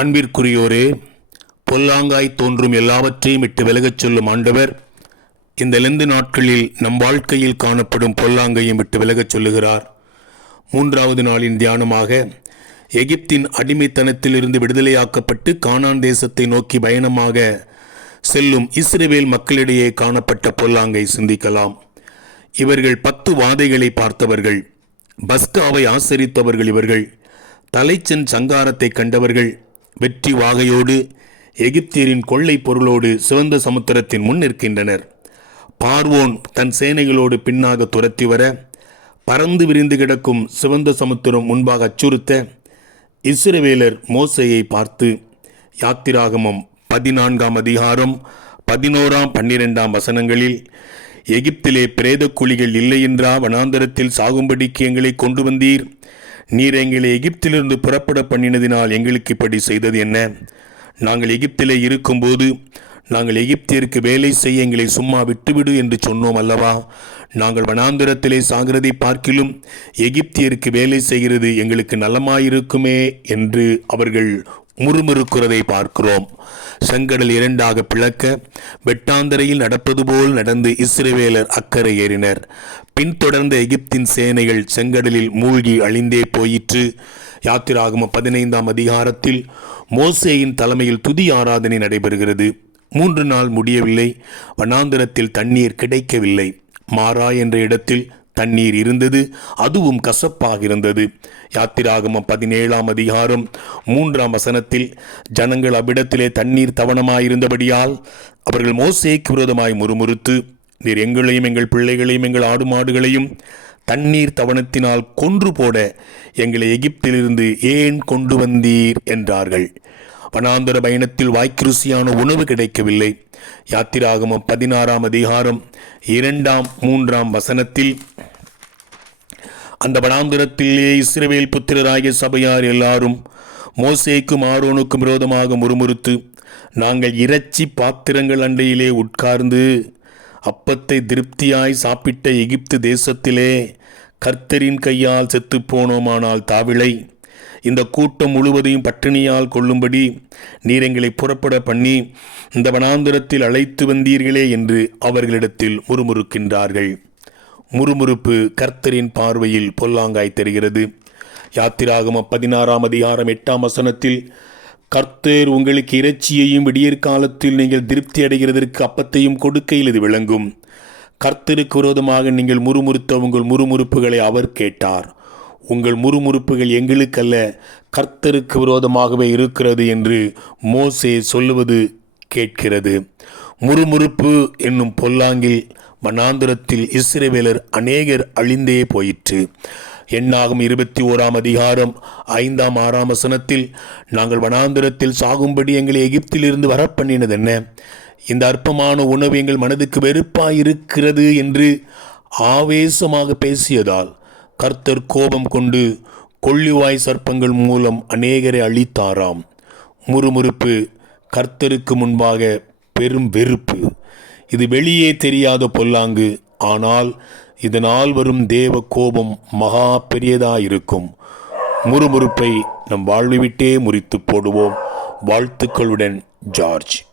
அன்பிற்குரியோரே பொல்லாங்காய் தோன்றும் எல்லாவற்றையும் விட்டு விலகச் சொல்லும் ஆண்டவர் இந்த லெந்து நாட்களில் நம் வாழ்க்கையில் காணப்படும் பொல்லாங்கையும் விட்டு விலகச் சொல்லுகிறார். மூன்றாவது நாளின் தியானமாக எகிப்தின் அடிமைத்தனத்திலிருந்து விடுதலையாக்கப்பட்டு கானான் தேசத்தை நோக்கி பயணமாக செல்லும் இஸ்ரேவேல் மக்களிடையே காணப்பட்ட பொல்லாங்கை சிந்திக்கலாம். இவர்கள் பத்து வாதைகளை பார்த்தவர்கள் பஸ்காவை ஆசரித்தவர்கள் இவர்கள் தலைச்சன் சங்காரத்தை கண்டவர்கள் வெற்றி வாகையோடு எகிப்தியரின் கொள்ளை பொருளோடு சிவந்த சமுத்திரத்தின் முன் நிற்கின்றனர். பார்வோன் தன் சேனைகளோடு பின்னாக துரத்தி வர பறந்து விரிந்து கிடக்கும் சிவந்த சமுத்திரம் முன்பாக அச்சுறுத்த இஸ்ரவேலர் மோசையை பார்த்து யாத்திராகமம் பதினான்காம் அதிகாரம் பதினோராம் பன்னிரெண்டாம் வசனங்களில் எகிப்திலே பிரேத குழிகள் இல்லை என்றா வனாந்தரத்தில் சாகும்படிக்கு எங்களை கொண்டு வந்தீர். நீர் எங்களை எகிப்திலிருந்து புறப்பட பண்ணினதினால் எங்களுக்கு இப்படி செய்தது என்ன? நாங்கள் எகிப்திலே இருக்கும்போது நாங்கள் எகிப்தியருக்கு வேலை செய்ய எங்களை சும்மா விட்டுவிடு என்று சொன்னோம் அல்லவா? நாங்கள் வனாந்திரத்திலே சாகிறதை பார்க்கிலும் எகிப்தியருக்கு வேலை செய்கிறது எங்களுக்கு நலமாயிருக்குமே என்று அவர்கள் முறுமுறுக்கிறதை பார்க்கிறோம். செங்கடல் இரண்டாக பிளக்க வெட்டாந்தரையில் நடப்பது போல் நடந்து இஸ்ரவேலர் அக்கறை ஏறினர். பின்தொடர்ந்த எகிப்தின் சேனைகள் செங்கடலில் மூழ்கி அழிந்தே போயிற்று. யாத்திராகம பதினைந்தாம் அதிகாரத்தில் மோசேயின் தலைமையில் துதி ஆராதனை நடைபெறுகிறது. மூன்று நாள் முடியவில்லை வனாந்திரத்தில் தண்ணீர் கிடைக்கவில்லை. மாறா என்ற இடத்தில் தண்ணீர் இருந்தது அதுவும் கசப்பாக இருந்தது. யாத்திராகமம் பதினேழாம் அதிகாரம் மூன்றாம் வசனத்தில் ஜனங்கள் அவ்விடத்திலே தண்ணீர் தவணமாயிருந்தபடியால் அவர்கள் மோசேக்கு விரோதமாய் முறுமுறுத்து நீர் எங்களையும் எங்கள் பிள்ளைகளையும் எங்கள் ஆடு மாடுகளையும் தண்ணீர் தவணத்தினால் கொன்று போட எங்களை எகிப்திலிருந்து ஏன் கொண்டு வந்தீர்? என்றார்கள். வனாந்தர பயணத்தில் வாய்க்குருசியான உணவு கிடைக்கவில்லை. யாத்திராகமம் பதினாறாம் அதிகாரம் இரண்டாம் மூன்றாம் வசனத்தில் அந்த வனாந்திரத்திலே இஸ்ரவேல் புத்திரராகிய சபையார் எல்லாரும் மோசேக்கும் ஆரோனுக்கும் விரோதமாக முறுமுறுத்து நாங்கள் இறைச்சி பாத்திரங்கள் அண்டையிலே உட்கார்ந்து அப்பத்தை திருப்தியாய் சாப்பிட்ட எகிப்து தேசத்திலே கர்த்தரின் கையால் செத்துப்போனோமானால் தாவிளை இந்த கூட்டம் முழுவதையும் பட்டினியால் கொள்ளும்படி நீர் எங்களை புறப்பட பண்ணி இந்த வனாந்திரத்தில் அழைத்து வந்தீர்களே என்று அவர்களிடத்தில் முறுமுறுக்கின்றார்கள். முறுமுறுப்பு கர்த்தரின் பார்வையில் பொல்லாங்காய் தெரிகிறது. யாத்திராகம பதினாறாம் அதிகாரம் எட்டாம் வசனத்தில் கர்த்தர் உங்களுக்கு இறைச்சியையும் விடியற் காலத்தில் நீங்கள் திருப்தி அடைகிறதற்கு அப்பத்தையும் கொடுக்கையில் இது விளங்கும். கர்த்தருக்கு விரோதமாக நீங்கள் முறுமுறுத்த உங்கள் முறுமுறுப்புகளை அவர் கேட்டார். உங்கள் முறுமுறுப்புகள் எங்களுக்கல்ல கர்த்தருக்கு விரோதமாகவே இருக்கிறது என்று மோசே சொல்லுவது கேட்கிறது. முறுமுறுப்பு என்னும் பொல்லாங்கில் வனாந்திரத்தில் இஸ்ரேவேலர் அநேகர் அழிந்தே போயிற்று. எண்ணாகும் இருபத்தி ஓராம் அதிகாரம் ஐந்தாம் ஆறாம் வசனத்தில் நாங்கள் வனாந்திரத்தில் சாகும்படி எங்களை எகிப்திலிருந்து வரப்பண்ணினது என்ன இந்த அற்பமான உணவு எங்கள் மனதுக்கு வெறுப்பாயிருக்கிறது என்று ஆவேசமாக பேசியதால் கர்த்தர் கோபம் கொண்டு கொள்ளிவாய் சர்ப்பங்கள் மூலம் அநேகரை அழித்தாராம். முறுமுறுப்பு கர்த்தருக்கு முன்பாக பெரும் வெறுப்பு. இது வெளியே தெரியாத பொல்லாங்கு. ஆனால் இதனால் வரும் தேவ கோபம் மகா பெரியதாயிருக்கும். முறுமுறுப்பை நம் வாழ்வை விட்டே முறித்து போடுவோம். வாழ்த்துக்களுடன் ஜார்ஜ்.